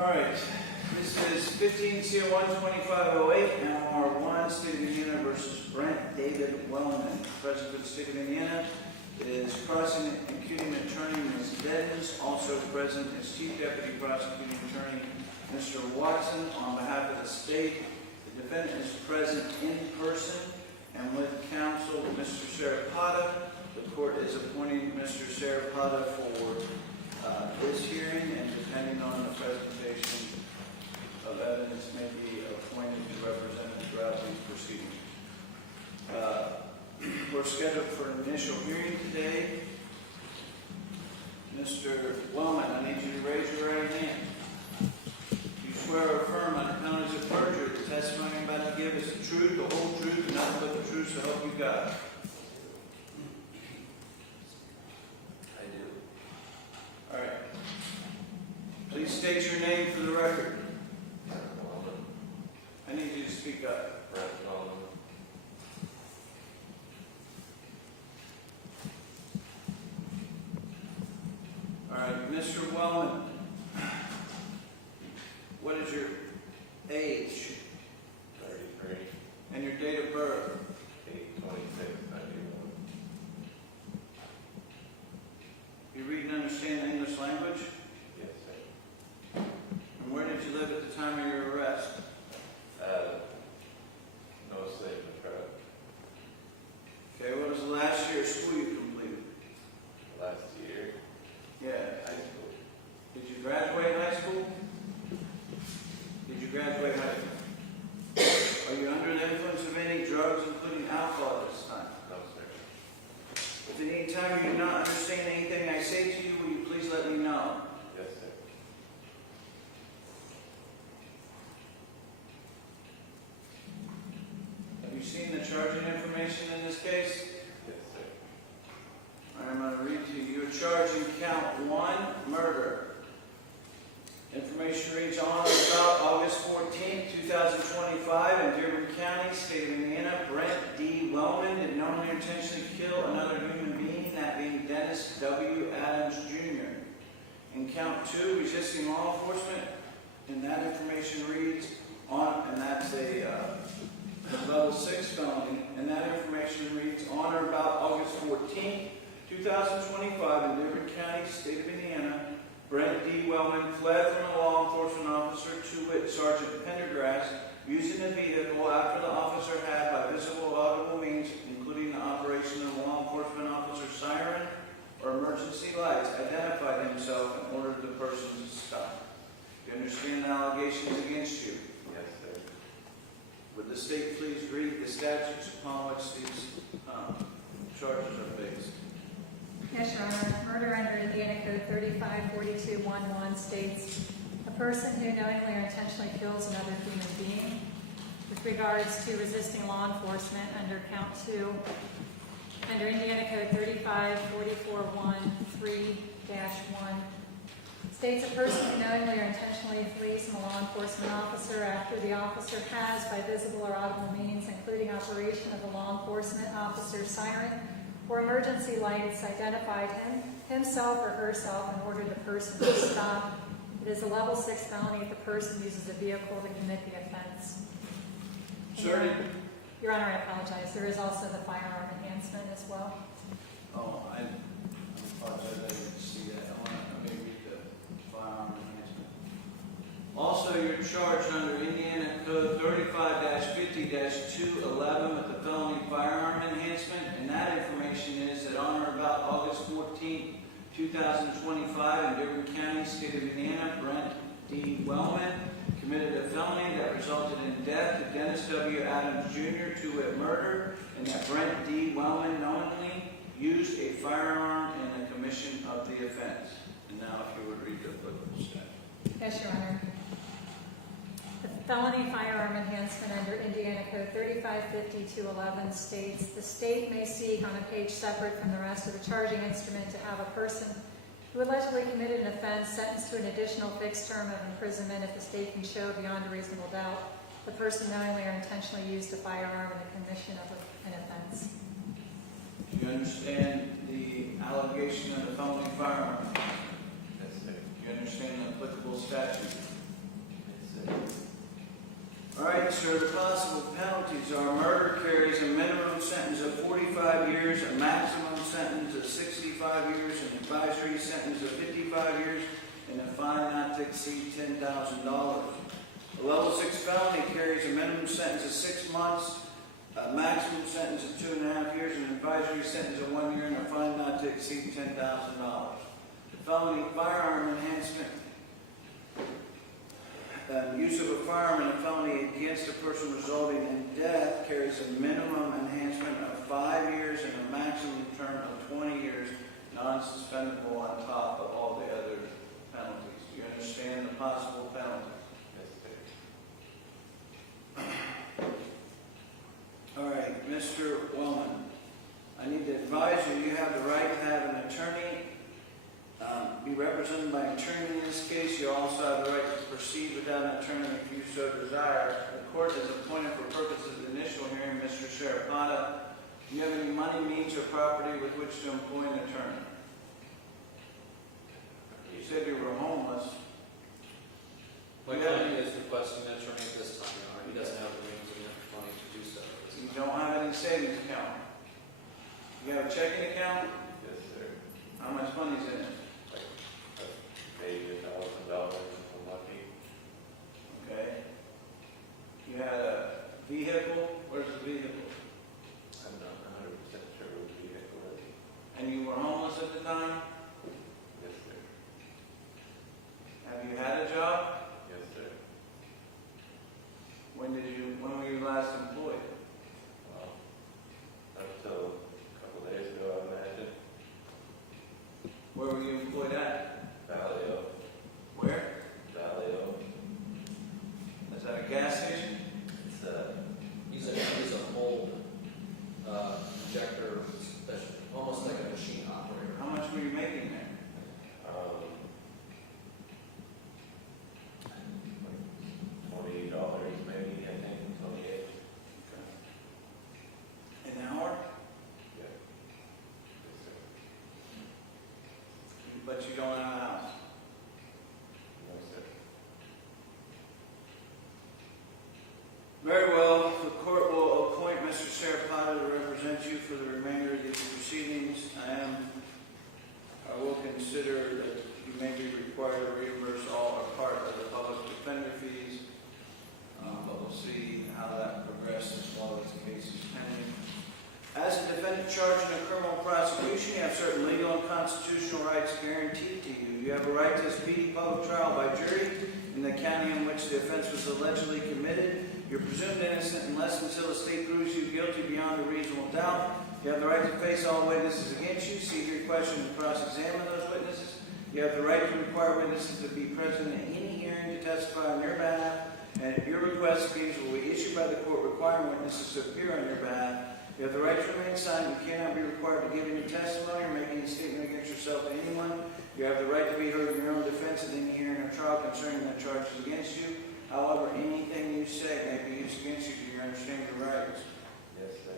All right, this is 15 COI 2508, MR1, State of Indiana versus Brent David Wellman. Present for the State of Indiana is Prosecuting Attorney Ms. Deddens. Also present is Chief Deputy Prosecuting Attorney Mr. Watson. On behalf of the state, the defendant is present in person and with counsel Mr. Serapata. The court is appointing Mr. Serapata for this hearing, and depending on the presentation of evidence, may be appointed to represent him throughout these proceedings. We're scheduled for an initial hearing today. Mr. Wellman, I need you to raise your right hand. You swear or affirm under penalties of perjury the testimony I'm about to give is the truth, the whole truth, and nothing but the truth, so help you God. I do. All right. Please state your name for the record. Brent Wellman. I need you to speak up. Brent Wellman. All right, Mr. Wellman, what is your age 33. and your date of birth? 8/26/91. You read and understand the English language? Yes, sir. And where did you live at the time of your arrest? No statement, correct. Okay, what was the last year of school you completed? Last year, Yeah. high school. Did you graduate high school? Did you graduate high school? Are you under the influence of any drugs, including alcohol, at this time? No, sir. If at any time you do not understand anything I say to you, will you please let me know? Yes, sir. Have you seen the charging information in this case? Yes, sir. I'm going to read to you. You're charging count 1, murder. Information reads on or about August 14, 2025 in Dearborn County, State of Indiana. Brent D. Wellman did knowingly intentionally kill another human being, that being Dennis W. Adams, Jr. In count 2, resisting law enforcement, and that information reads on, and that's a level 6 felony, and that information reads on or about August 14, 2025 in Dearborn County, State of Indiana. Brent D. Wellman fled from a law enforcement officer, to wit, Sergeant Pendergrass, using the vehicle after the officer had, by visible audible means, including the operation of a law enforcement officer's siren or emergency lights, identified himself and ordered the person to stop. Do you understand the allegations against you? Yes, sir. Would the state please read the statutes upon which these charges are based? Yes, Your Honor. Murder under Indiana Code 354211 states, a person who knowingly or intentionally kills another human being. With regards to resisting law enforcement under count 2, under Indiana Code 354413-1, states a person who knowingly or intentionally flees from a law enforcement officer after the officer has, by visible or audible means, including operation of the law enforcement officer's siren or emergency lights, identified himself or herself and ordered the person to stop. It is a level 6 felony if the person uses a vehicle to commit the offense. Sir? Your Honor, I apologize. There is also the firearm enhancement as well. Oh, I apologize, I didn't see that. I may read the firearm enhancement. Also, you're charged under Indiana Code 35-50-211 with the felony firearm enhancement, and that information is that on or about August 14, 2025 in Dearborn County, State of Indiana, Brent D. Wellman committed a felony that resulted in death to Dennis W. Adams, Jr., to wit, murder, and that Brent D. Wellman knowingly used a firearm in the commission of the offense. And now if you would read the applicable statute. Yes, Your Honor. The felony firearm enhancement under Indiana Code 3550-211 states, the state may seek on a page separate from the rest of the charging instrument to have a person who allegedly committed an offense sentenced to an additional fixed term of imprisonment if the state can show beyond a reasonable doubt the person knowingly or intentionally used a firearm in the commission of an offense. Do you understand the allegation of the felony firearm? Yes, sir. Do you understand the applicable statute? sir. All right, sir, the possible penalties are murder carries a minimum sentence of 45 years, a maximum sentence of 65 years, an advisory sentence of 55 years, and a fine not to exceed $10,000. A level 6 felony carries a minimum sentence of 6 months, a maximum sentence of 2.5 years, an advisory sentence of 1 year, and a fine not to exceed $10,000. The felony firearm enhancement, use of a firearm in a felony against a person resulting in death carries a minimum enhancement of 5 years and a maximum term of 20 years, non-suspendable on top of all the other penalties. Do you understand the possible penalties? Yes, sir. All right, Mr. Wellman, I need to advise you, you have the right to have an attorney, be represented by an attorney in this case. You also have the right to proceed without an attorney if you so desire. The court has appointed for purposes of the initial hearing Mr. Sharapata. Do you have any money, means, or property with which to employ an attorney? You said you were homeless. My client is requesting an attorney at this time, Your Honor. He doesn't have the means or enough money to do so. You don't have any savings account. You have a checking account? Yes, sir. How much money's in it? Maybe $1,000 for lucky. Okay. You had a vehicle? Where's the vehicle? I'm not 100% sure what vehicle it is. And you were homeless at the time? Yes, sir. Have you had a job? Yes, sir. When were you last employed? Well, up till a couple days ago, I imagine. Where were you employed at? Valio. Where? Valio. Is that a gas station? It's He's a mold injector, almost like a machine operator. How much were you making there? $20 maybe, I think, 28. An hour? Yeah. Yes, sir. But you don't have a house. No, sir. Very well. The court will appoint Mr. Sharapata to represent you for the remainder of these proceedings. I will consider that you may be required to reimburse all or part of the public defender fees. But we'll see how that progresses while this case is pending. As a defendant charged in a criminal prosecution, you have certain legal and constitutional rights guaranteed to you. You have a right to a speedy public trial by jury in the county in which the offense was allegedly committed. You're presumed innocent unless until the state proves you guilty beyond a reasonable doubt. You have the right to face all witnesses against you, see your question and cross-examine those witnesses. You have the right to require witnesses to be present at any hearing to testify on your behalf. And if your request fees will be issued by the court requiring witnesses to appear on your behalf. You have the right to remain silent. You cannot be required to give any testimony or make any statement against yourself to anyone. You have the right to be heard in your own defense at any hearing or trial concerning the charges against you. However, anything you say may be used against you. Do you understand your rights? Yes, sir.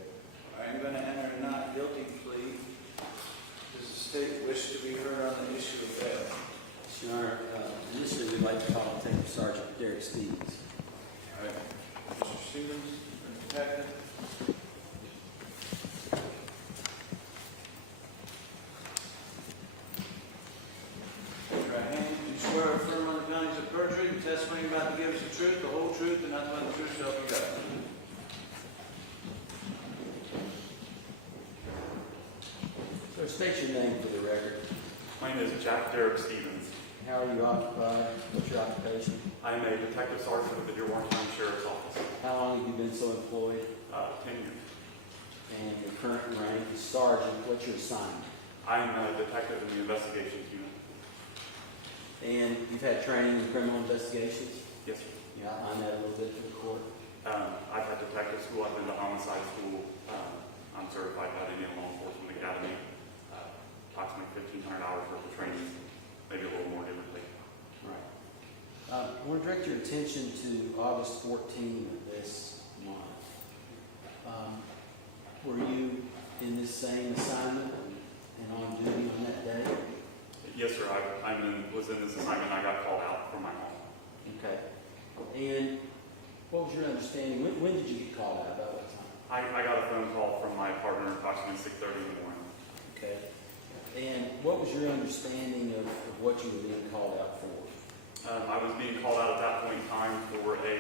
I'm going to enter a not guilty plea. Does the state wish to be heard on the issue of bail? Your Honor, initially we'd like to call Detective Sergeant Derek Stevens. All right. Mr. Stevens, detective. Raise your right hand. Do you swear or affirm on the penalties of perjury, the testimony you're about to give us the truth, the whole truth, and nothing but the truth, so help you God? Sir, state your name for the record. My name is Jack Derek Stevens. How are you occupied? What's your occupation? I am a detective sergeant with the Dearborn County Sheriff's Office. How long have you been so employed? 10 years. And your current rank is sergeant. What's your assignment? I am a detective in the investigations unit. And you've had training in criminal investigations? Yes, sir. You outline that a little bit to the court. I've had detective school. I've been to homicide school. I'm certified by the Indiana Law Enforcement Academy. Approximately 1,500 hours worth of training, maybe a little more differently. Right. I want to direct your attention to August 14 of this month. Were you in this same assignment and on duty on that day? Yes, sir. Was in this assignment. I got called out from my home. Okay. And what was your understanding? When did you get called out? About what time? I got a phone call from my partner approximately 6:30 in the morning. Okay. And what was your understanding of what you were being called out for? I was being called out at that point in time for a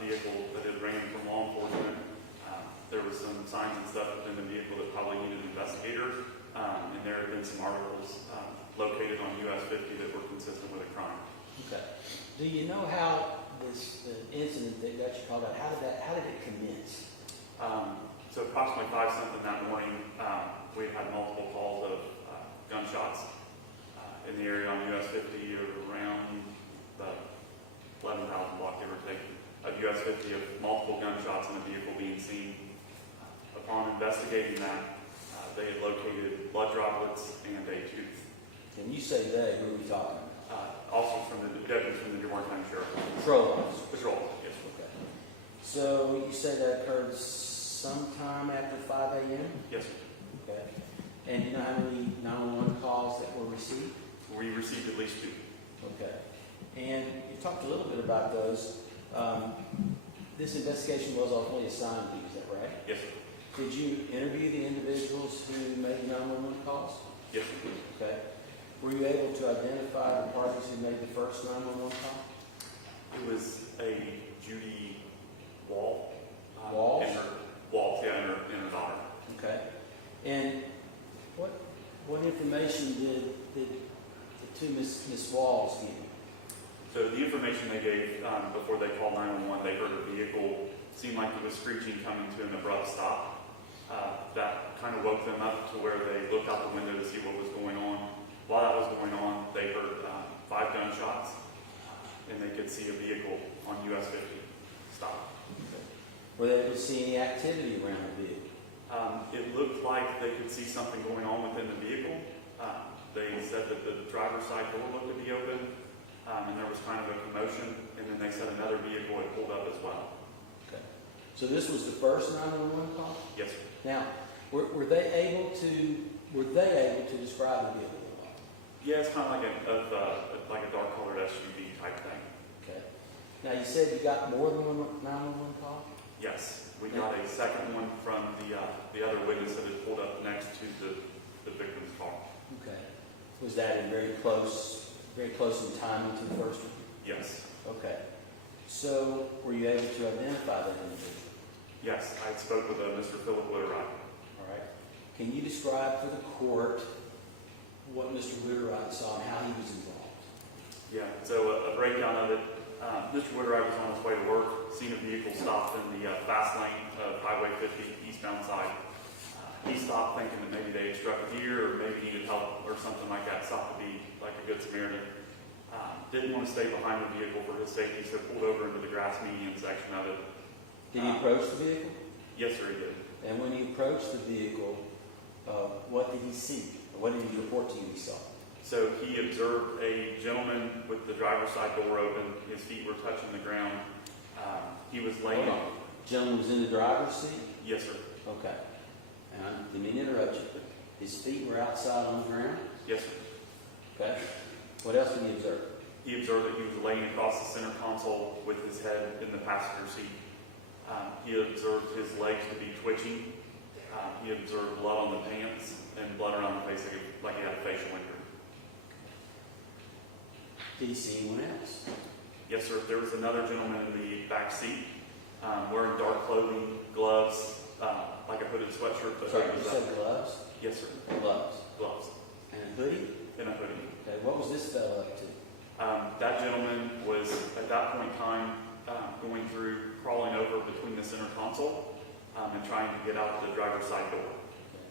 vehicle that had ran from law enforcement. There was some signs and stuff within the vehicle that probably needed an investigator, and there had been some articles located on US 50 that were consistent with a crime. Okay. Do you know how the incident that got you called out, how did it commence? So approximately 5-something that morning, we had multiple calls of gunshots in the area on US 50 around the 11,000 block, give or take, of US 50 of multiple gunshots in a vehicle being seen. Upon investigating that, they had located blood droplets and a tooth. When you say they, who are we talking about? Also from the Dearborn County Sheriff. Patrol officers. Patrol, yes. Okay. So you say that occurred sometime after 5 a.m.? Yes, sir. Okay. And do you know how many 911 calls that were received? We received at least 2. Okay. And you talked a little bit about those. This investigation was ultimately assigned to you, is that right? Yes, sir. Did you interview the individuals who made the 911 calls? Yes, sir. Okay. Were you able to identify the parties who made the first 911 call? It was a Judy Wall. Walls? And her, Walls, yeah, and her daughter. Okay. And what information did the two Miss Walls give you? So the information they gave before they called 911, they heard a vehicle seemed like it was screeching coming to an abrupt stop. That kind of woke them up to where they looked out the window to see what was going on. While that was going on, they heard 5 gunshots, and they could see a vehicle on US 50 stop. Were they able to see any activity around the vehicle? It looked like they could see something going on within the vehicle. They said that the driver's side door looked to be open, and there was kind of a commotion, and then they said another vehicle had pulled up as well. Okay. So this was the first 911 call? Yes, sir. Now, were they able to describe the vehicle at all? Yeah, it's kind of like a dark colored SUV type thing. Okay. Now you said you got more than one 911 call? Yes, we got a second one from the other witness that had pulled up next to the victim's car. Okay. Was that in very close in timing to the first one? Yes, Okay. So were you able to identify that individual? yes, I spoke with Mr. Philip Witteride. All right. Can you describe for the court what Mr. Witteride saw and how he was involved? Yeah, so a breakdown of it. Mr. Witteride was on his way to work, seen a vehicle stopped in the fast lane of Highway 50 eastbound side. He stopped thinking that maybe they had struck a deer or maybe needed help or something like that, stopped to be like a good Samaritan. Didn't want to stay behind the vehicle for his safety, so pulled over into the grass median section of it. Did he approach the vehicle? Yes, sir, he did. And when he approached the vehicle, what did he see? What did he report to you he saw? So he observed a gentleman with the driver's side door open. His feet were touching the ground. He was laying. Hold on. Gentleman was in the driver's seat? Yes, sir. Okay. And I didn't mean to interrupt you, but his feet were outside on the ground? Yes, sir. Okay. What else did he observe? He observed that he was laying across the center console with his head in the passenger seat. He observed his legs to be twitching. He observed blood on the pants and blood around the face like he had a facial injury. Did he see anyone else? Yes, sir. There was another gentleman in the back seat wearing dark clothing, gloves, like a hooded sweatshirt. But Sorry, you said gloves? Yes, sir. Gloves. Gloves And a hoodie? and a hoodie. Okay. What was this fellow up to? That gentleman was, at that point in time, going through, crawling over between the center console and trying to get out the driver's side door. Okay.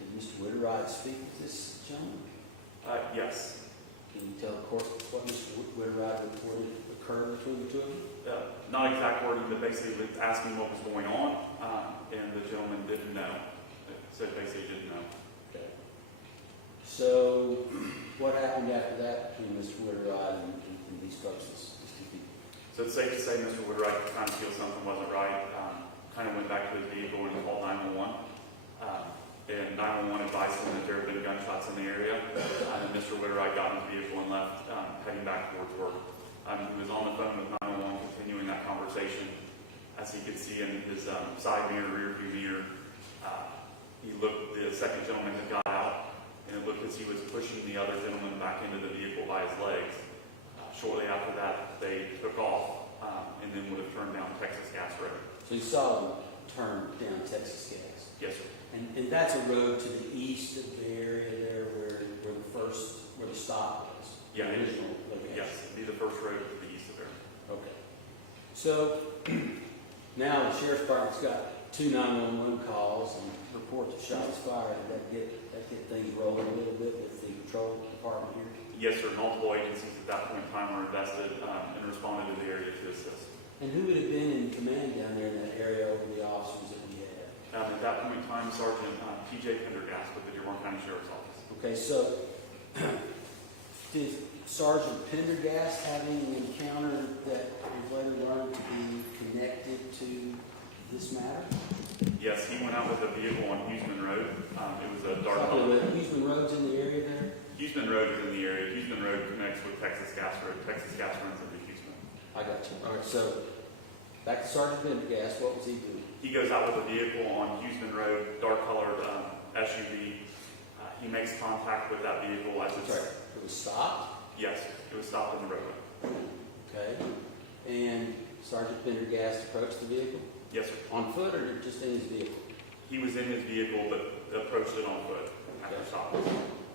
Did Mr. Witteride speak with this gentleman? Yes. Can you tell the court what Mr. Witteride reported occurred between the two of them? Not exact wording, but basically asking what was going on, and the gentleman didn't know. Said basically didn't know. Okay. So, what happened after that between Mr. Witteride and these folks, these two people? So it's safe to say Mr. Woodwright kind of feel something wasn't right. Kind of went back to his vehicle and called 911. And 911 advised him that there had been gunshots in the area. And Mr. Witteride got in his vehicle and left, heading back towards work. He was on the phone with 911, continuing that conversation. As he could see in his side mirror, rear view mirror, the second gentleman had got out, and it looked as he was pushing the other gentleman back into the vehicle by his legs. Shortly after that, they took off and then would have turned down Texas Gas Road. So you saw them turn down Texas Gas. Yes, sir. And that's a road to the east of the area there where the stop was? Yeah, The original location. Yes, it'd be the first road to the east of there. Okay. So now the sheriff's department's got 2 911 calls and reports of shots fired. Did that get things rolling a little bit with the patrol department here? Yes, sir. Multiple agencies at that point in time were invested and responded to the area to assist. And who would have been in command down there in that area over the officers that we had? At that point in time, Sergeant T.J. Pendergast with the Dearborn County Sheriff's Office. Okay, so did Sergeant Pendergast have any encounter that was later learned to be connected to this matter? Yes, he went out with a vehicle on Huseman Road. It was a dark Something color. with Huseman Road's in the area there? Huseman Road is in the area. Huseman Road connects with Texas Gas Road. Texas Gas runs into Huseman. I got you. All right, so back to Sergeant Pendergast, what was he doing? He goes out with a vehicle on Huseman Road, dark colored SUV. He makes contact with that vehicle as it's... Sorry, it was stopped? Yes, it was stopped in the roadway. Okay. And Sergeant Pendergast approached the vehicle? Yes, sir. On foot or just in his vehicle? He was in his vehicle but approached it on foot after stopping.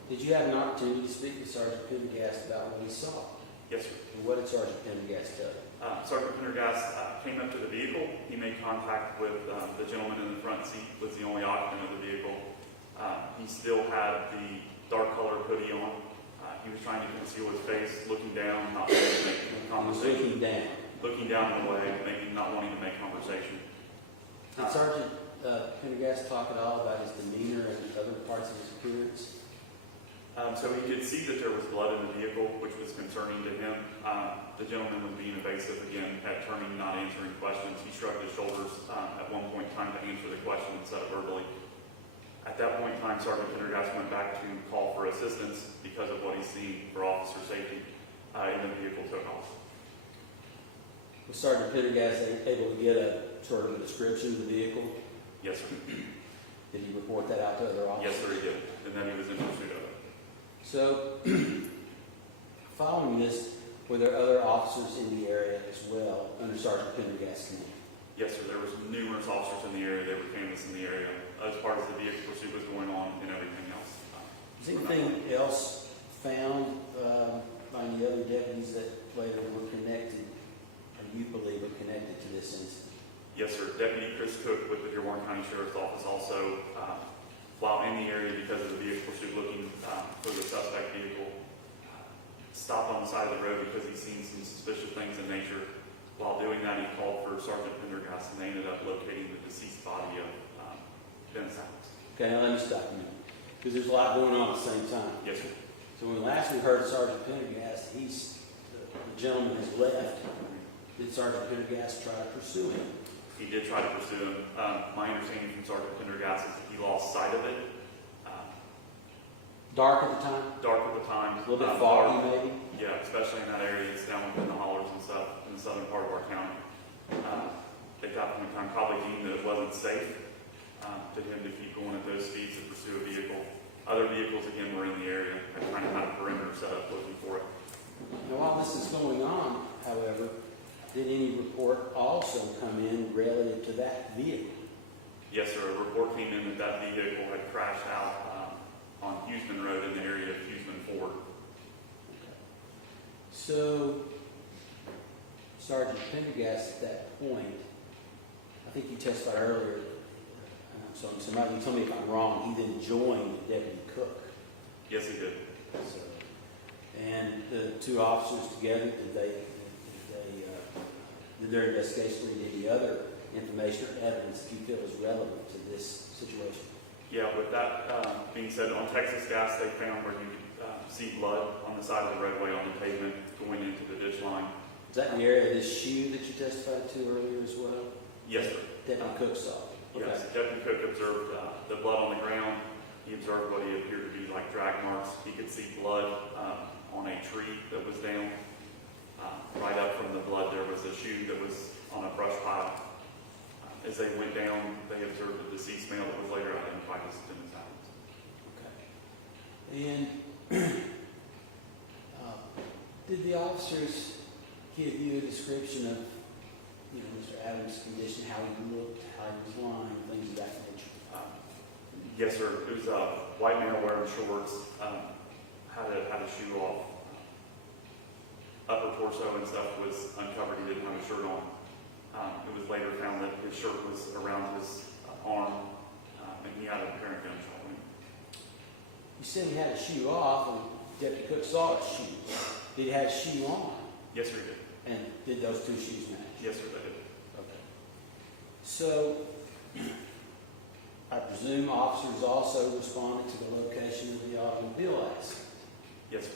Did you have an opportunity to speak with Sergeant Pendergast about what he saw? Yes, sir. And what did Sergeant Pendergast tell you? Sergeant Pendergast came up to the vehicle. He made contact with the gentleman in the front seat, was the only occupant of the vehicle. He still had the dark colored hoodie on. He was trying to conceal his face, looking down, not wanting to make conversation. Looking down. Looking down in a way, maybe not wanting to make conversation. Did Sergeant Pendergast talk at all about his demeanor and other parts of his appearance? So he could see that there was blood in the vehicle, which was concerning to him. The gentleman was being evasive again, at turning, not answering questions. He shrugged his shoulders at one point in time to answer the question instead of verbally. At that point in time, Sergeant Pendergast went back to call for assistance because of what he's seen for officer safety, and the vehicle took off. Was Sergeant Pendergast able to get a sort of a description of the vehicle? Yes, sir. Did he report that out to other officers? Yes, sir, he did. And then he was in pursuit of it. So, following this, were there other officers in the area as well under Sergeant Pendergast's command? Yes, sir. There was numerous officers in the area. They were canvassing the area as part of the vehicle pursuit was going on and everything else. Was anything else found by the other deputies that later were connected, or you believe were connected to this incident? Yes, sir. Deputy Chris Cook with the Dearborn County Sheriff's Office also, while in the area because of the vehicle pursuit looking for the suspect vehicle, stopped on the side of the road because he's seen some suspicious things in nature. While doing that, he called for Sergeant Pendergast, and they ended up locating the deceased body of Dennis Adams. Okay, now let me stop you, because there's a lot going on at the same time. Yes, sir. So when last we heard Sergeant Pendergast, the gentleman has left. Did Sergeant Pendergast try to pursue him? He did try to pursue him. My understanding from Sergeant Pendergast is that he lost sight of it. Dark at the time? Dark at the time. A little bit foggy, maybe? Yeah, especially in that area. It's down within the hollers and stuff in the southern part of our county. At that point in time, probably deemed that it wasn't safe to him to keep going at those speeds to pursue a vehicle. Other vehicles, again, were in the area and kind of had a perimeter set up looking for it. Now, while this is going on, however, did any report also come in relative to that vehicle? Yes, sir. A report came in that that vehicle had crashed out on Huseman Road in the area of Huseman Ford. So, Sergeant Pendergast, at that point, I think you testified earlier, so somebody tell me if I'm wrong, he then joined Deputy Cook. Yes, he did. So, and the two officers together, did their investigation lead to any other information or evidence that you feel is relevant to this situation? Yeah, with that being said, on Texas Gas, they found where you could see blood on the side of the roadway on the pavement going into the ditch line. Is that in the area of this shoe that you testified to earlier as well? Yes, sir. Deputy Cook saw. Yes, Deputy Cook observed the blood on the ground. He observed what he appeared to be like drag marks. He could see blood on a tree that was down. Right up from the blood, there was a shoe that was on a brush pile. As they went down, they observed a deceased male that was later identified as Dennis Adams. Okay. And did the officers give you a description of, Mr. Adams' condition, how he looked, how he was lying, things of that nature? Yes, sir. It was a white male wearing shorts, had a shoe off. Upper torso and stuff was uncovered. He didn't have a shirt on. It was later found that his shirt was around his arm, and he had an apparent gunshot wound. You said he had a shoe off, and Deputy Cook saw his shoes. Did he have a shoe on? Yes, sir, he did. And did those two shoes match? Yes, sir, they did. Okay. So, I presume officers also responded to the location of the automobile accident. Yes, sir.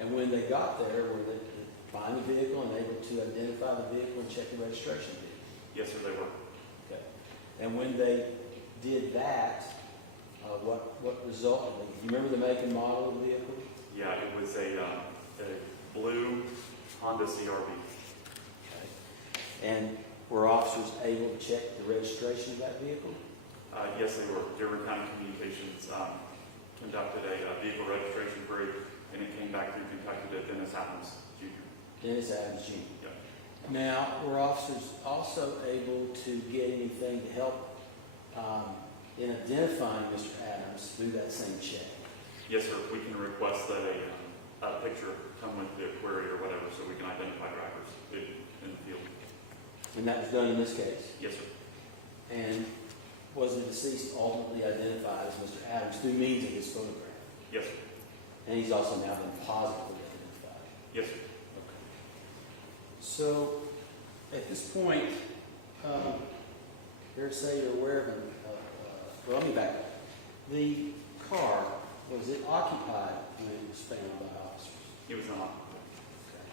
And when they got there, were they find the vehicle and able to identify the vehicle and check the registration vehicle? Yes, sir, they were. Okay. And when they did that, what resulted? Do you remember the make and model of the vehicle? Yeah, it was a blue Honda CRV. Okay. And were officers able to check the registration of that vehicle? Yes, they were. Dearborn County Communications conducted a vehicle registration query, and it came back through Kentucky to Dennis Adams Jr. Dennis Adams Jr. Yeah. Now, were officers also able to get anything to help in identifying Mr. Adams through that same check? Yes, sir. We can request that a picture come with the query or whatever, so we can identify drivers in the field. And that was done in this case? Yes, sir. And was the deceased ultimately identified as Mr. Adams through means of his photograph? Yes, sir. And he's also now been positively identified? Yes, sir. Okay. So, at this point, say you're aware of well, let me back up. The car, was it occupied when it was found by officers? It was not. Okay.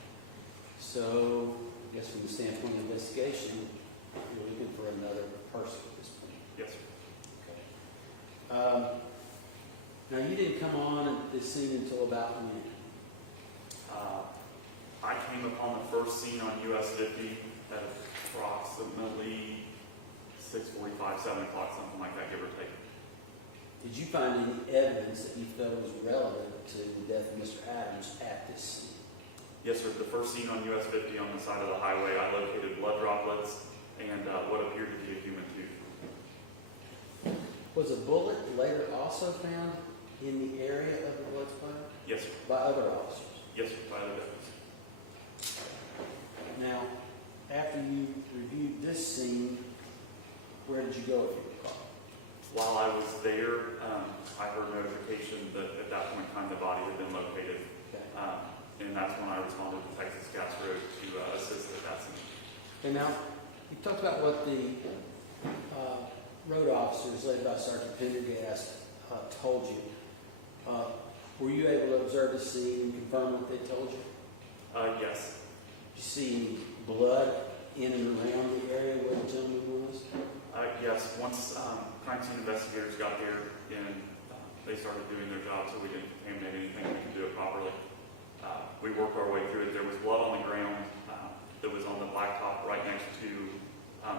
So, I guess from the standpoint of investigation, you're looking for another person at this point. Yes, sir. Okay. Now, you didn't come on at this scene until about when? I came upon the first scene on US 50 at approximately 6:45, 7 o'clock, something like that, give or take. Did you find any evidence that you felt was relevant to the death of Mr. Adams at this scene? Yes, sir. The first scene on US 50 on the side of the highway, I located blood droplets and what appeared to be a human tooth. Was a bullet later also found in the area of the blood splatter Yes, sir. by other officers? Yes, sir. By the deputies. Now, after you reviewed this scene, where did you go if you recall? While I was there, I heard notification that at that point in time the body had been located. Okay. And that's when I responded to Texas Gas Road to assist at that scene. And now, you talked about what the road officers led by Sergeant Pendergast told you. Were you able to observe the scene and confirm what they told you? Yes. Did you see any blood in and around the area where the gentleman was? Yes. Once crime scene investigators got there and they started doing their job so we didn't contaminate anything, we could do it properly. We worked our way through it. There was blood on the ground that was on the blacktop right next to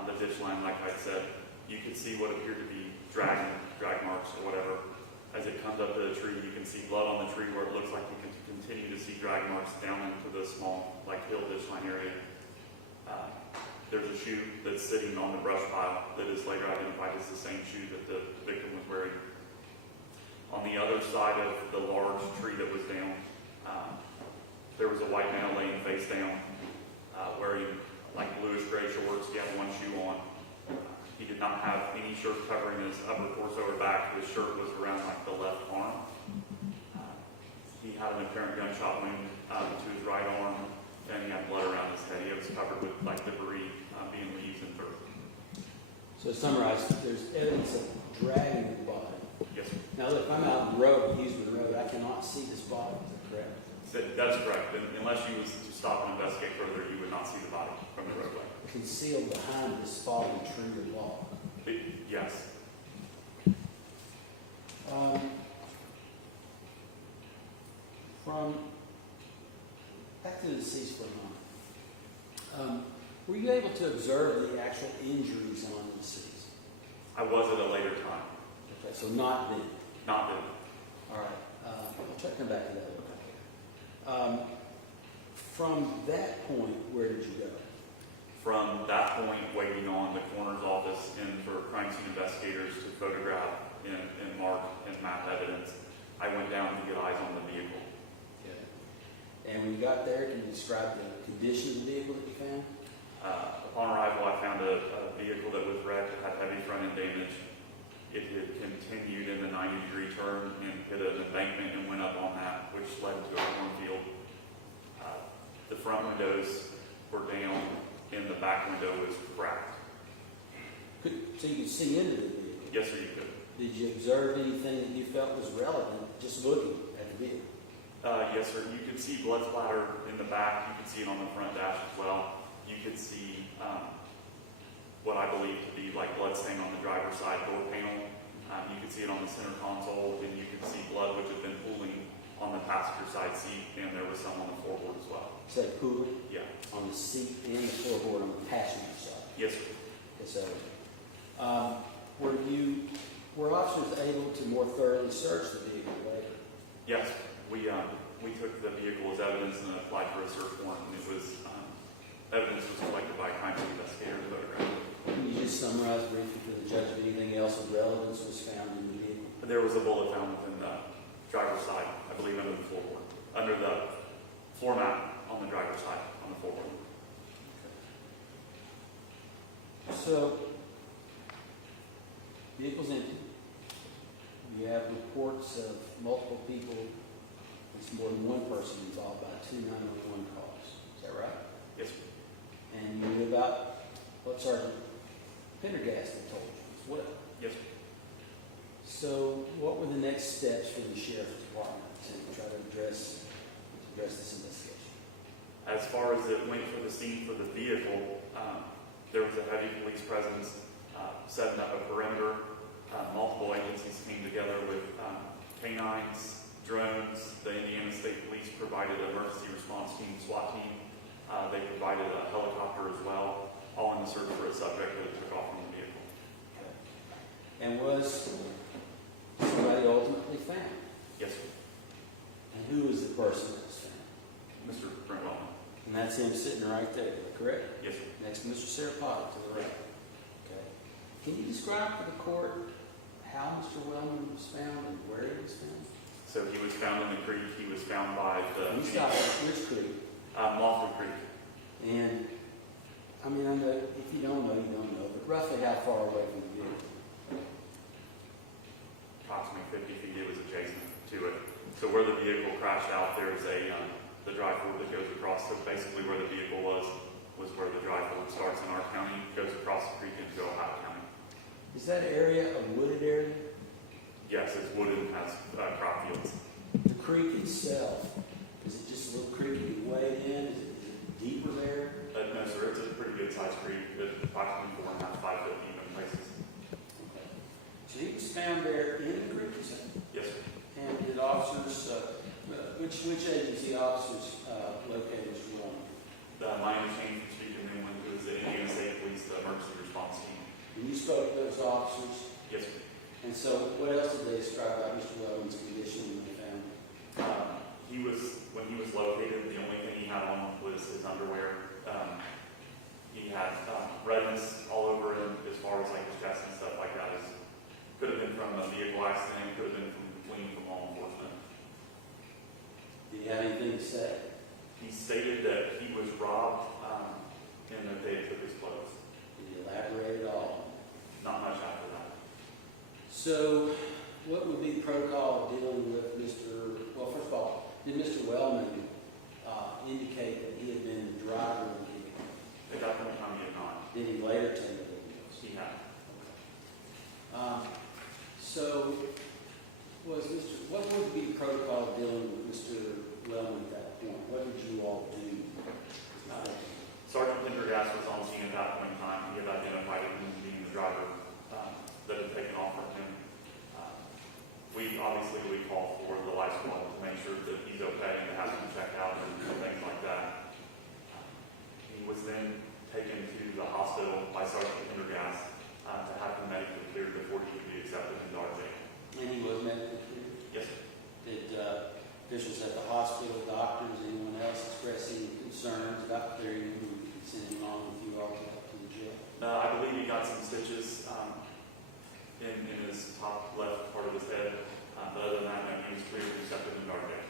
the ditch line, like I said. You could see what appeared to be drag marks or whatever. As it comes up to the tree, you can see blood on the tree where it looks like you can continue to see drag marks down into the small, hill ditch line area. There's a shoe that's sitting on the brush pile that is later identified as the same shoe that the victim was wearing. On the other side of the large tree that was down, there was a white male laying face down, wearing bluish-gray shorts. He had one shoe on. He did not have any shirt covering his upper torso or back. His shirt was around the left arm. He had an apparent gunshot wound to his right arm, and he had blood around his head. He was covered with debris, being leaves and dirt. So to summarize, there's evidence of dragging the body. Yes, sir. Now, look, if I'm out on the road, using the road, I cannot see this body. Is that correct? That's correct. Unless you was to stop and investigate further, you would not see the body from the roadway. Concealed behind this fallen tree or log. Yes. From at to the deceased for a moment. Were you able to observe the actual injuries on the deceased? I was at a later time, Okay, so not then. not then. All right. I'll try to come back to that a little bit. From that point, where did you go? From that point, waiting on the coroner's office and for crime scene investigators to photograph and mark and map evidence, I went down to get eyes on the vehicle. Okay. And when you got there, can you describe the condition of the vehicle that you found? Upon arrival, I found a vehicle that was wrecked, had heavy front end damage. It had continued in the 90-degree turn and hit an embankment and went up on that, which led to a cornfield. The front windows were down and the back window was cracked. So you could see into the vehicle? Yes, sir, you could. Did you observe anything that you felt was relevant just looking at the vehicle? Yes, sir. You could see blood splatter in the back. You could see it on the front dash as well. You could see what I believe to be like blood stain on the driver's side door panel. You could see it on the center console, and you could see blood which had been pooling on the passenger side seat, and there was some on the floorboard as well. Say pooling? Yeah. On the seat and the floorboard on the passenger side? Yes, sir. Okay, so, were officers able to more thoroughly search the vehicle later? Yes. We took the vehicle as evidence and applied for a search warrant, and it was evidence was collected by a crime scene investigator and photographed. Can you just summarize briefly for the judge if anything else of relevance was found in the vehicle? There was a bullet found within the driver's side, I believe under the floorboard, under the floor mat on the driver's side, on the floorboard. So, vehicle's empty. You have reports of multiple people, it's more than one person involved by 2 911 calls. Is that right? Yes, sir. And you knew about what Sergeant Pendergast had told you as well. Yes, sir. So, what were the next steps for the sheriff's department to try to address this investigation? As far as it went for the scene for the vehicle, there was a heavy police presence, setting up a perimeter. Multiple agencies came together with canines, drones. The Indiana State Police provided an emergency response team, SWAT team. They provided a helicopter as well, all in the search for a subject that took off from the vehicle. Okay. And was somebody ultimately found? Yes, sir. And who was the person that was found? Mr. Brent Wellman. And that's him sitting right there, correct? Yes, sir. Next to Mr. Serapati to the right. Okay. Can you describe for the court how Mr. Wellman was found and where he was found? So he was found in the creek. He was found by the He stopped at which creek? Lawful Creek. And, I mean, I know, if you don't know, you don't know, but roughly how far away from the vehicle? Approximately 50 feet. It was adjacent to it. So where the vehicle crashed out, there's the drive road that goes across. So basically where the vehicle was where the drive road starts in our county, goes across the creek into Ohio County. Is that area a wooded area? Yes, it's wooded and has crop fields. The creek itself, is it just a little creek you wade in? Is it deeper there? No, sir, it's a pretty good sized creek. It's approximately 4.5 to 5 foot deep in places. Okay. So he was found there in the creek, you said? Yes, sir. And did officers, which agency officers located Mr. Wellman? My understanding from speaking to him was the Indiana State Police, the emergency response team. And you spoke to those officers? Yes, sir. And so what else did they describe about Mr. Wellman's condition when they found him? When he was located, the only thing he had on was his underwear. He had redness all over him as far as like his chest and stuff like that. Could have been from a vehicle accident, could have been from fleeing from law enforcement. Did he have anything to say? He stated that he was robbed and that they took his clothes. Did he elaborate at all? Not much after that. So what would be the protocol of dealing with well, first of all, did Mr. Wellman indicate that he had been the driver of the vehicle? At that point in time, he had not. Did he later tell you that he was? He had. So what would be the protocol of dealing with Mr. Wellman at that point? What did you all do? Sergeant Pendergast was on scene at that point in time. He had identified him as being the driver that had taken off from him. We call for the life squad to make sure that he's okay and to have him checked out and things like that. hospital by Sergeant Pendergast to have him medically cleared before he could be accepted into our jail. And he was medically cleared? Yes, sir. Did officials at the hospital, doctors, anyone else express any concerns about clearing him and sending him on with you all to the jail? I believe he got some stitches in his top left part of his head. But other than that, no, he was cleared and accepted into our jail.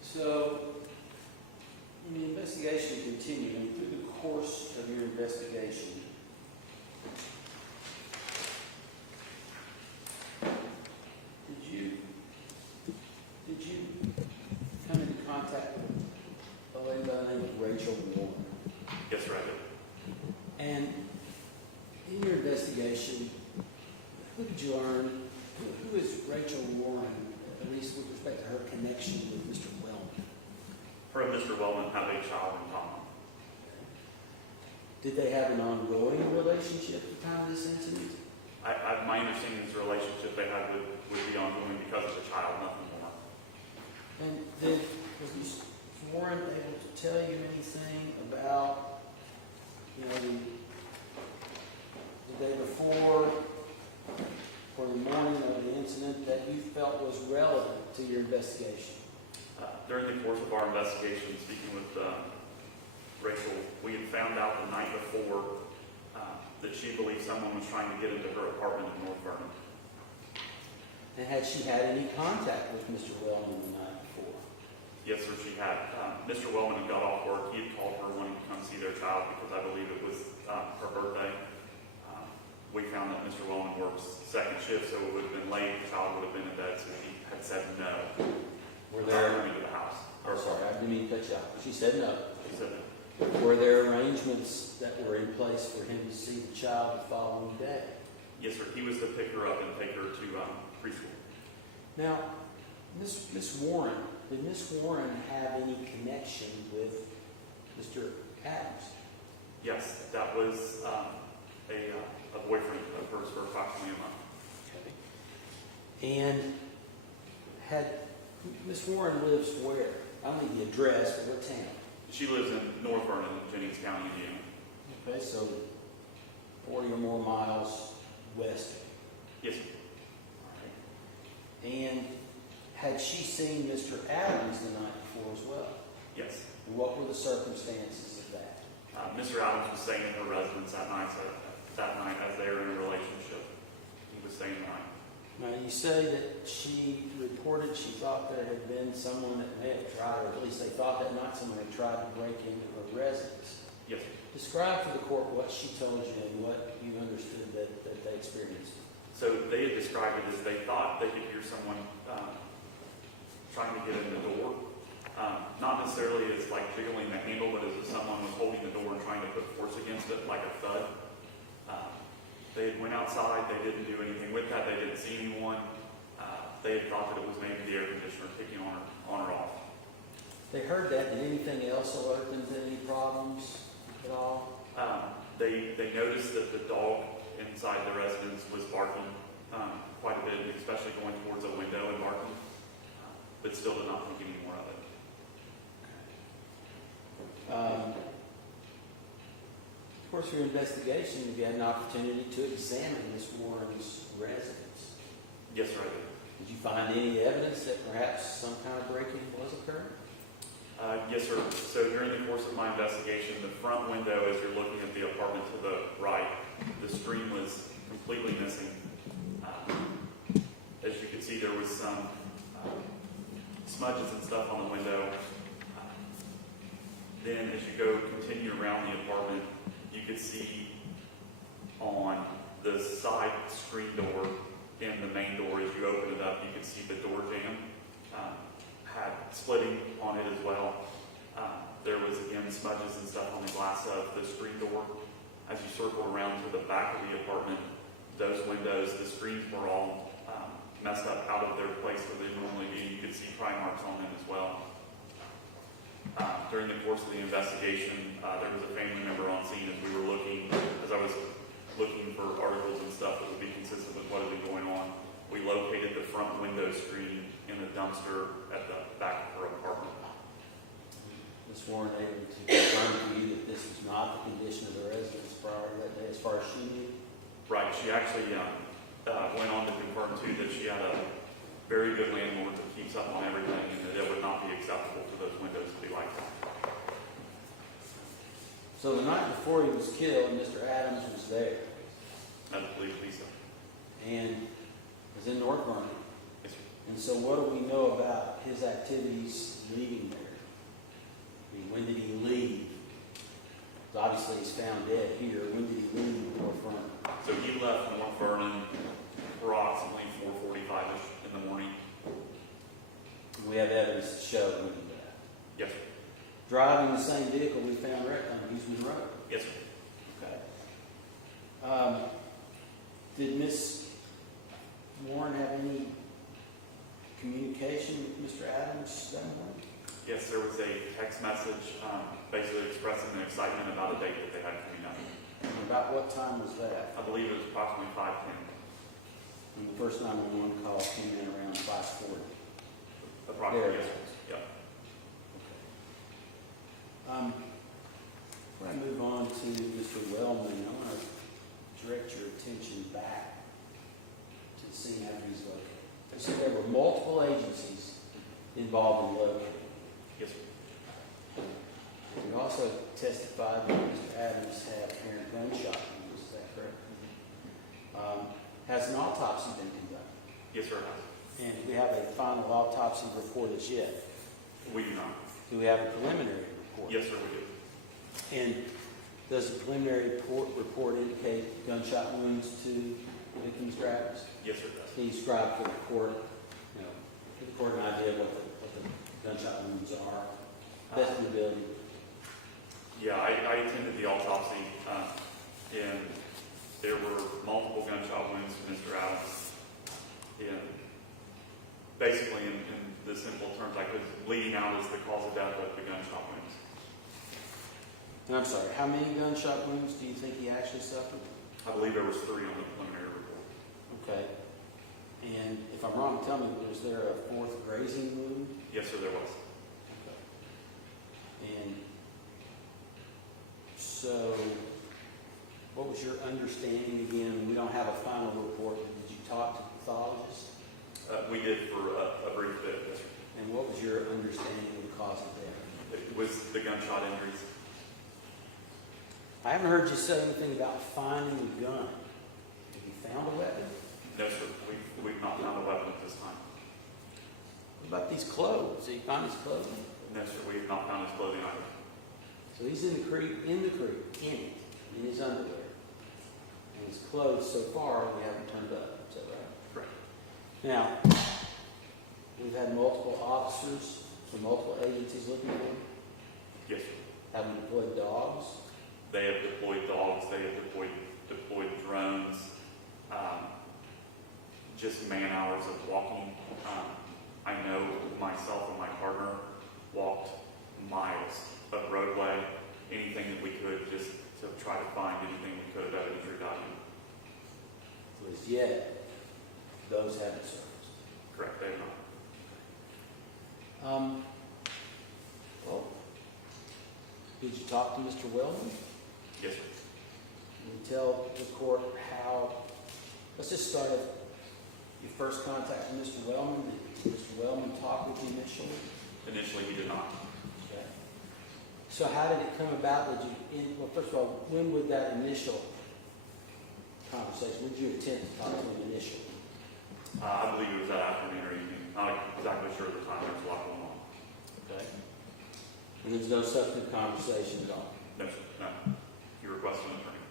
So, in the investigation continuing, through the course of your investigation, did you come into contact with a lady by the name of Rachel Warren? Yes, sir, I did. And in your investigation, who did you learn? Who is Rachel Warren, at least with respect to her connection with Mr. Wellman? Her and Mr. Wellman have a child in common. Did they have an ongoing relationship at the time of this incident? My understanding is the relationship they had would be ongoing because of the child, nothing more. And was Ms. Warren able to tell you anything about, the day before or the morning of the incident that you felt was relevant to your investigation? During the course of our investigation, speaking with Rachel, we had found out the night before that she believed someone was trying to get into her apartment in North Vernon. And had she had any contact with Mr. Wellman the night before? Yes, sir, she had. Mr. Wellman had got off work. He had called her wanting to come see their child because I believe it was her birthday. We found that Mr. Wellman works second shift, so it would have been late. The child would have been in bed, so he had said no. Were there? Into the house. Oh, sorry, I didn't mean to cut you off. She said no. She said no. Were there arrangements that were in place for him to see the child the following day? Yes, sir. He was to pick her up and take her to preschool. Now, Miss Warren, did Miss Warren have any connection with Mr. Adams? Yes, that was a boyfriend of hers for approximately a month. Okay. And had Miss Warren lives where? I don't need the address, but what town? She lives in North Vernon, Jennings County, Indiana. Okay, so 40 or more miles west. Yes, sir. All right. And had she seen Mr. Adams the night before as well? Yes. And what were the circumstances of that? Mr. Adams was staying in her residence that night as they were in a relationship. He was staying the night. Now, you say that she reported she thought there had been someone that may have tried, or at least they thought that night someone had tried to break into her residence. Yes, sir. Describe for the court what she told you and what you understood that they experienced. So they had described it as they thought they could hear someone trying to get in the door. Not necessarily as like jiggling the handle, but as if someone was holding the door and trying to put force against it like a thud. They had went outside. They didn't do anything with that. They didn't see anyone. They had thought that it was maybe the air conditioner kicking on or off. They heard that. Did anything else alert them to any problems at all? They noticed that the dog inside the residence was barking quite a bit, especially going towards a window and barking, but still did not think any more of it. Of course, your investigation, you had an opportunity to examine Miss Warren's residence. Yes, sir, I did. Did you find any evidence that perhaps some kind of break-in was occurring? Yes, sir. So during the course of my investigation, the front window, as you're looking at the apartment to the right, the screen was completely missing. As you can see, there was some smudges and stuff on the window. Then as you go continue around the apartment, you could see on the side screen door and the main door, as you open it up, you could see the door jamb had splitting on it as well. There was, again, smudges and stuff on the glass of the screen door. As you circle around to the back of the apartment, those windows, the screens were all messed up out of their place where they normally be. You could see pry marks on them as well. During the course of the investigation, there was a family member on scene as I was looking for articles and stuff that would be consistent with what had been going on. We located the front window screen in a dumpster at the back of her apartment. Ms. Warren able to confirm to you that this was not the condition of the residence prior to that day, as far as she knew? Right, she actually went on to confirm too that she had a very good landlord that keeps up on everything and that it would not be acceptable for those windows to be like that. So the night before he was killed, Mr. Adams was there I believe Lisa. and was in North Vernon. Yes, sir. And so what do we know about his activities leaving there? I mean, when did he leave? 'Cause obviously he's found dead here. When did he leave North Vernon? So he left North Vernon approximately 4:45-ish in the morning. We have evidence to show when he did that. Yes, sir. Driving the same vehicle we found wrecked on Houston Road. Yes, sir. Okay. Did Miss Warren have any communication with Mr. Adams that morning? Yes, there was a text message basically expressing the excitement about a date that they had coming up. And about what time was that? I believe it was approximately 5:10. And the first 911 call came in around 5:40. Approximately, There. yes, sir. Yep. Before I move on to Mr. Wellman, I want to direct your attention back to the scene after he's located. You said there were multiple agencies involved in locating. Yes, sir. You also testified that Mr. Adams had apparent gunshot wounds, is that correct? Has an autopsy been conducted? Yes, sir. it has. And do we have a final autopsy report as yet? We do not. Do we have a preliminary report? Yes, sir, we do. And does the preliminary report indicate gunshot wounds to the victim's grabs? Yes, sir, it does. Can you describe for the court, give the court an idea of what the gunshot wounds are, best of your ability? Yeah, I attended the autopsy, and there were multiple gunshot wounds to Mr. Adams. And basically, in the simple terms, like bleeding out is the cause of death of the gunshot wounds. And I'm sorry, how many gunshot wounds do you think he actually suffered? I believe there was 3 on the preliminary report. Okay. And if I'm wrong, tell me, was there a 4th grazing wound? Yes, sir, there was. And so, what was your understanding again? We don't have a final report, but did you talk to the pathologist? We did for a brief bit, yes, sir. And what was your understanding of the cause of death? It was the gunshot injuries. I haven't heard you say anything about finding a gun. Have you found a weapon? No, sir, we've not found a weapon at this time. What about these clothes? Did you find his clothes? No, sir, we have not found his clothing either. So he's in the creek, in his underwear. And his clothes so far, we haven't turned up. Is that right? Correct. Now, we've had multiple officers from multiple agencies looking for him. Yes, sir. Have we deployed dogs? They have deployed dogs, they have deployed drones, just man hours of walking. I know myself and my partner walked miles of roadway, anything that we could just to try to find anything we could of evidence regarding. So as yet, those haven't surfaced. Correct, they have not. Well, did you talk to Mr. Wellman? Yes, sir. Can you tell the court how, let's just start at your first contact with Mr. Wellman. Did Mr. Wellman talk with you initially? Initially, he did not. Okay. So how did it come about that well, first of all, when would that initial conversation, when did you attempt to talk to him initially? I believe it was that afternoon or evening. Not exactly sure of the time. There was a lot going on. Okay. And there's no substantive conversation at all? No, sir. No. You requested an attorney.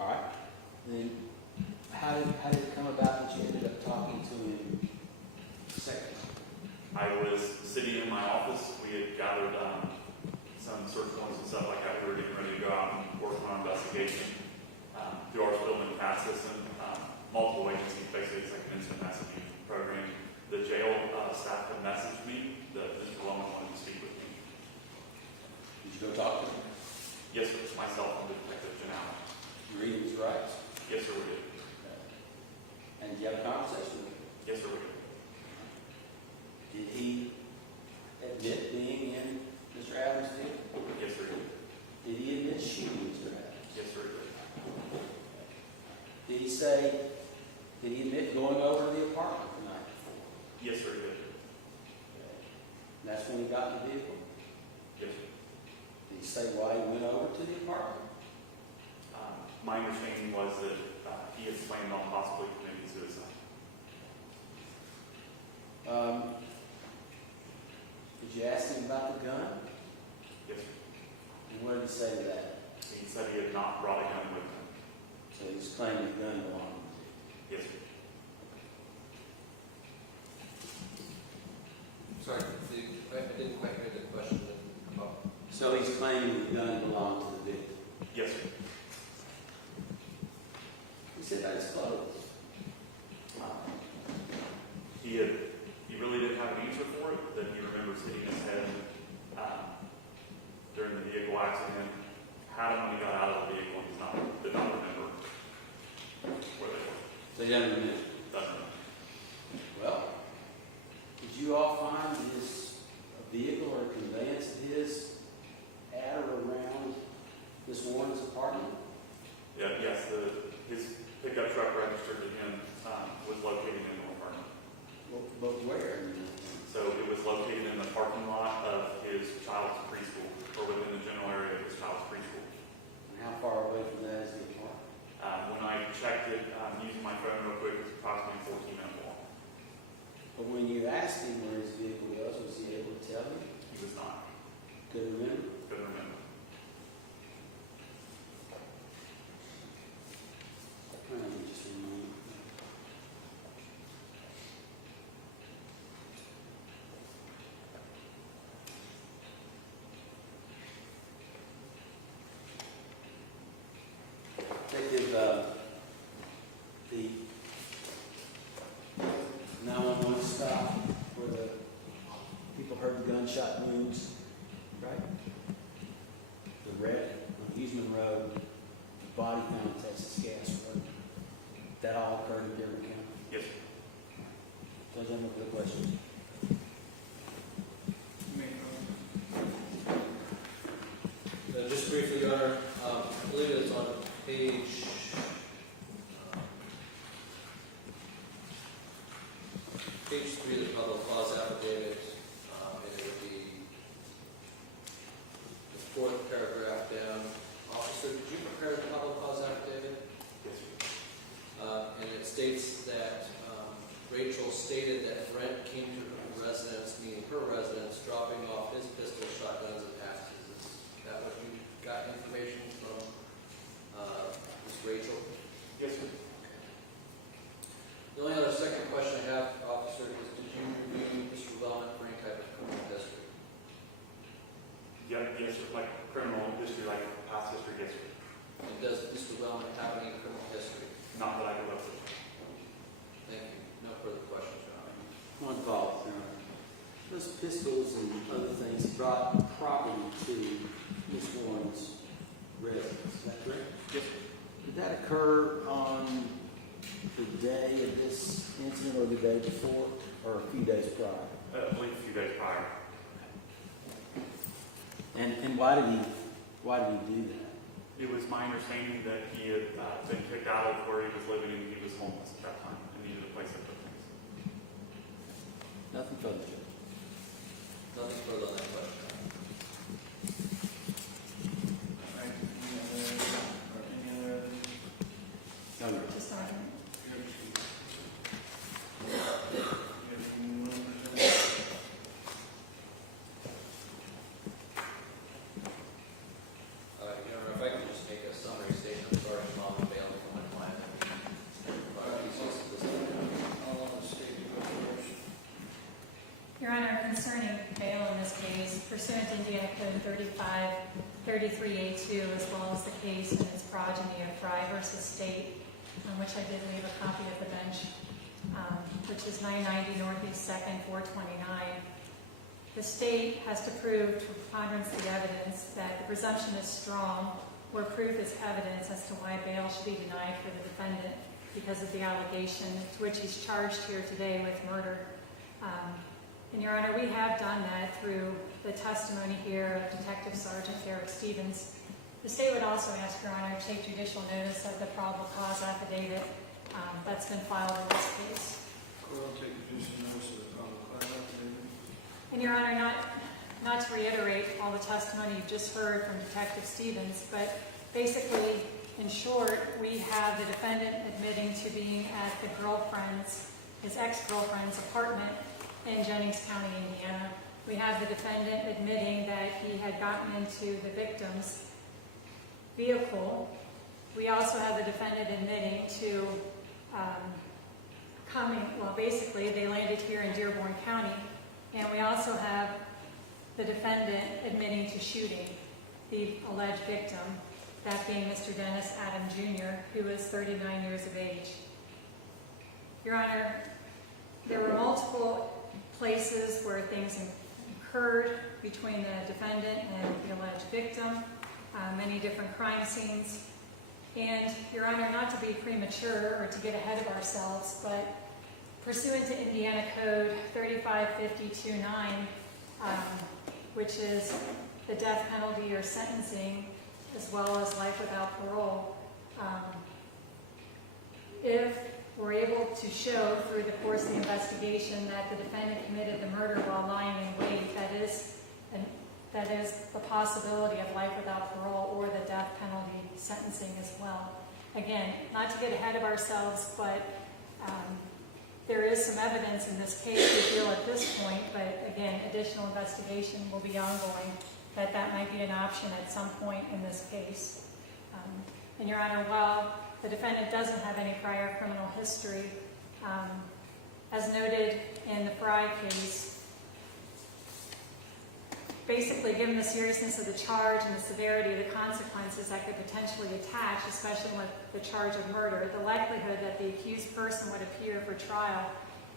All right. Then how did it come about that you ended up talking to him second? I was sitting in my office. We had gathered some search warrants and stuff like that. We were getting ready to go out and work on our investigation through our building task system. Multiple agencies, basically, it's like an instant messaging program. The jail staff had messaged me that Mr. Wellman wanted to speak with me. Did you go talk to him? Yes, sir. It's myself and Detective Janelle. You read his rights? Yes, sir, we did. Okay. And did you have a conversation with him? Yes, sir, we did. Did he admit being in Mr. Adams' deal? he say, did he admit going over to the apartment the night before? Yes, sir, he did. Okay. And that's when he got in the vehicle? Yes, sir. Did he say why he went over to the apartment? My understanding was that he had planned on possibly committing suicide. Did you ask him about the gun? Yes, sir. And what did he say to that? He said he had not brought a gun with him. So he's claiming the gun belonged to him. Yes, sir. Sorry, I didn't quite hear the question that come up. So he's claiming the gun belonged to the victim. Yes, sir. He said that's close. He really didn't have an answer for it, but he remembers hitting his head during the vehicle accident. Had him when he got out of the vehicle, and did not remember where they were. So he doesn't remember. Doesn't know. Well, did you all find his vehicle or conveyance of his at or around Miss Warren's apartment? Yeah, yes, his pickup truck registered to him was located in North Vernon. But where? So it was located in the parking lot of his child's preschool, or within the general area of his child's preschool. And how far away from that is the apartment? When I checked it using my phone real quick, it was approximately 14-minute walk. But when you asked him where his vehicle was he able to tell you? He was not. Couldn't remember? Couldn't remember. Just a moment. Detective, the 911 stop where the people heard the gunshot wounds, right? The red on Huseman Road, the body found in Texas Gas Road. That all occurred in Dearborn County. Yes, sir. Judge, any other questions? Just briefly, Your Honor, I believe it's on page page 3 of the probable cause affidavit, and it would be the 4th paragraph down. Officer, did you prepare the probable cause affidavit? Yes, sir. And it states that Rachel stated that Brent came to her residence, meaning her residence, dropping off his pistol, shotguns, and axes. Is that what you got information from Ms. Rachel? Yes, sir. The only other second question I have, Officer, is did you review Mr. Wellman for any type of criminal history? Yeah, yes, sir. Like criminal history, like past history, yes, sir. And does Mr. Wellman have any criminal history? Not that I can look at. Thank you. No further questions, Your Honor. One thought, Your Honor. Those pistols and other things brought property to Miss Warren's residence, is that correct? Yes, sir. Did that occur on the day of this incident or the day before, or a few days prior? I believe a few days prior. And why did he do that? It was my understanding that he had been kicked out of where he was living and he was homeless at that time and needed a place to put things. Nothing further, Judge. Nothing further on that question. No, no. Just argument. Your Honor, if I could just make a summary statement regarding mom and bail for my client. Your Honor, concerning bail in this case, pursuant to Indiana Code 3533A2, as well as the case in its progeny of Fry versus State, on which I did leave a copy of the bench, which is 990 Northeast 2nd, 429. The state has to prove to preponderance of the evidence that the presumption is strong where proof is evidence as to why bail should be denied for the defendant because of the allegation to which he's charged here today with murder. And Your Honor, we have done that through the testimony here of Detective Sergeant Eric Stevens, The state would also ask Your Honor to take judicial notice of the probable cause affidavit that's been filed in this case. Court will take judicial notice of the probable cause affidavit. And Your Honor, not to reiterate all the testimony you've just heard from Detective Stevens, but basically, in short, we have the defendant admitting to being at his ex-girlfriend's apartment in Jennings County, Indiana. We have the defendant admitting that he had gotten into the victim's vehicle. We also have the defendant admitting to basically they landed here in Dearborn County. And we also have the defendant admitting to shooting the alleged victim, that being Mr. Dennis Adam Jr., who is 39 years of age. Your Honor, there were multiple places where things occurred between the defendant and the alleged victim, many different crime scenes. And, Your Honor, not to be premature or to get ahead of ourselves, but pursuant to Indiana Code 3552-9, which is the death penalty or sentencing, as well as life without parole, if we're able to show through the course of the investigation that the defendant committed the murder while lying in wait, that is the possibility of life without parole or the death penalty sentencing as well. Again, not to get ahead of ourselves, but there is some evidence in this case we feel at this point, but again, additional investigation will be ongoing, that might be an option at some point in this case. And Your Honor, while the defendant doesn't have any prior criminal history, as noted in the Fry case, basically given the seriousness of the charge and the severity of the consequences that could potentially attach, especially with the charge of murder, the likelihood that the accused person would appear for trial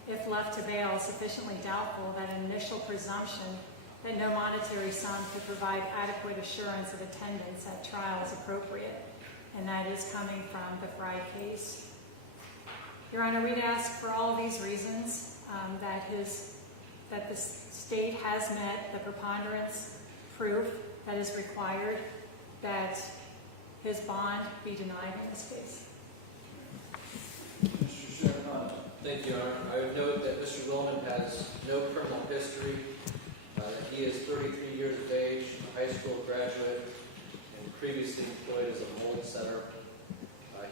if left to bail is sufficiently doubtful that an initial presumption that no monetary sum could provide adequate assurance of attendance at trial is appropriate, and that is coming from the Fry case. Your Honor, we'd ask for all of these reasons that the state has met the preponderance proof that is required that his bond be denied in this case. Mr. Sheriff. Thank you, Your Honor. I would note that Mr. Wellman has no criminal history. He is 33 years of age, a high school graduate, and previously employed as a mold setter.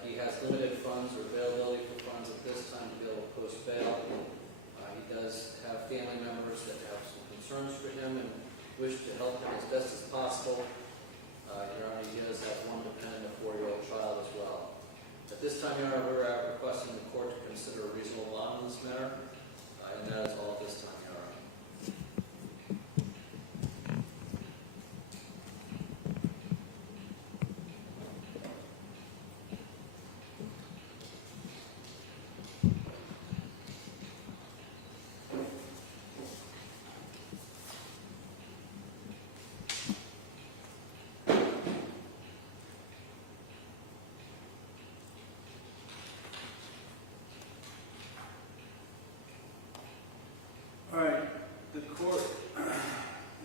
He has limited funds or availability for funds at this time to be able to post bail. He does have family members that have some concerns for him and wish to help him as best as possible. Your Honor, he does have one dependent, a 4-year-old child as well. At this time, Your Honor, we're requesting the court to consider a reasonable bond in this matter, and that is all at this time, Your Honor. All right, the court,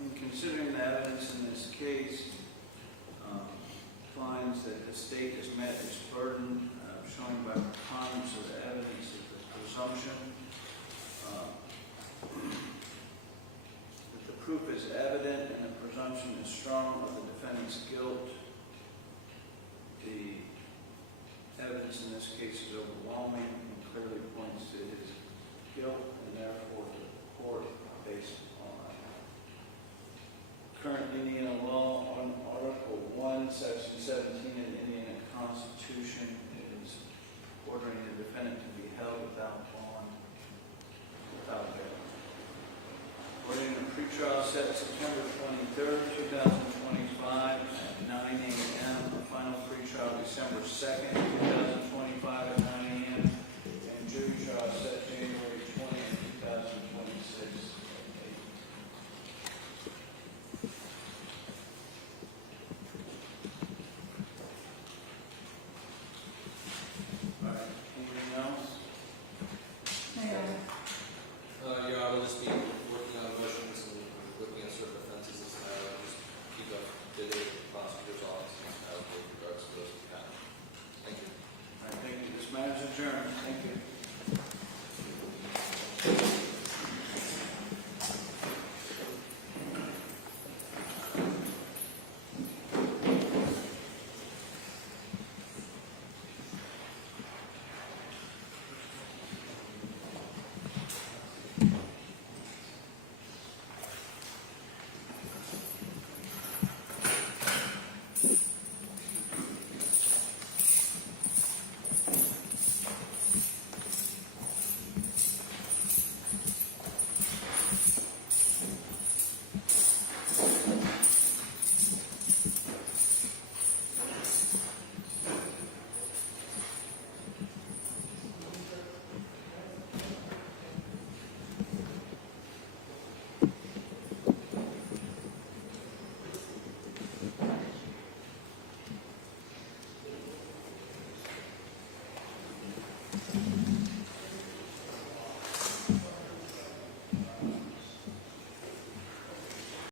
in considering the evidence in this case, finds that the state has met its burden, showing by preponderance of the evidence of the presumption that the proof is evident and the presumption is strong of the defendant's guilt. The evidence in this case is overwhelming and clearly points to his guilt, and therefore the court, based on current Indiana law on Article 1, Section 17 of the Indiana Constitution, is ordering the defendant to be held without bond, without bail. Ordering a pretrial set September 23rd, 2025 at 9 a.m. A final pretrial December 2nd, 2025 at 9 a.m. And jury trial set January 20th, 2026 at 8. All right, anything else? Your Honor, we'll just be working on motions and looking at certain offenses this matter. Just keep up to date with the prosecutor's office. adjourned. Thank you.